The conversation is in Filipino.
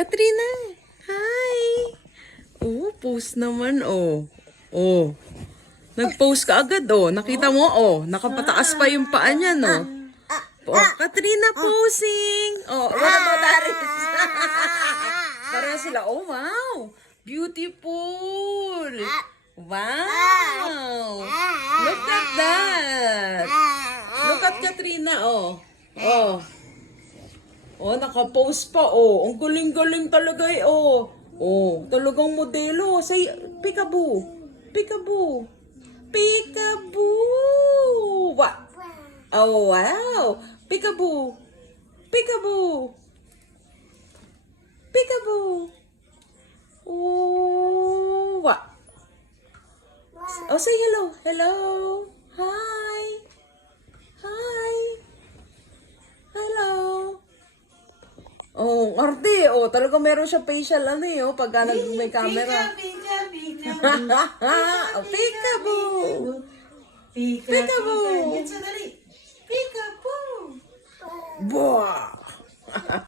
Katrina, hi! Oh, post naman, oh. Oh. Nag-post ka agad, oh. Nakita mo, oh. Nakapataas pa yung paa niya, no? Oh, Katrina posing! Oh, what about Aris? Para sila, oh, wow! Beautiful! Wow! Look at that! Look at Katrina, oh. Oh. Oh, naka-post pa, oh. Ang galing-galing talaga, eh, oh. Oh, talagang modelo. Say, peekaboo. Peekaboo. Peekaboo. What? Oh, wow. Peekaboo. Peekaboo. Peekaboo. Oh, what? Oh, say hello. Hello. Hi. Hi. Hello. Oh, arte. Oh, talaga meron siya facial ano eh, oh, pagka may camera. Oh, peekaboo. Peekaboo. Peekaboo. Bah!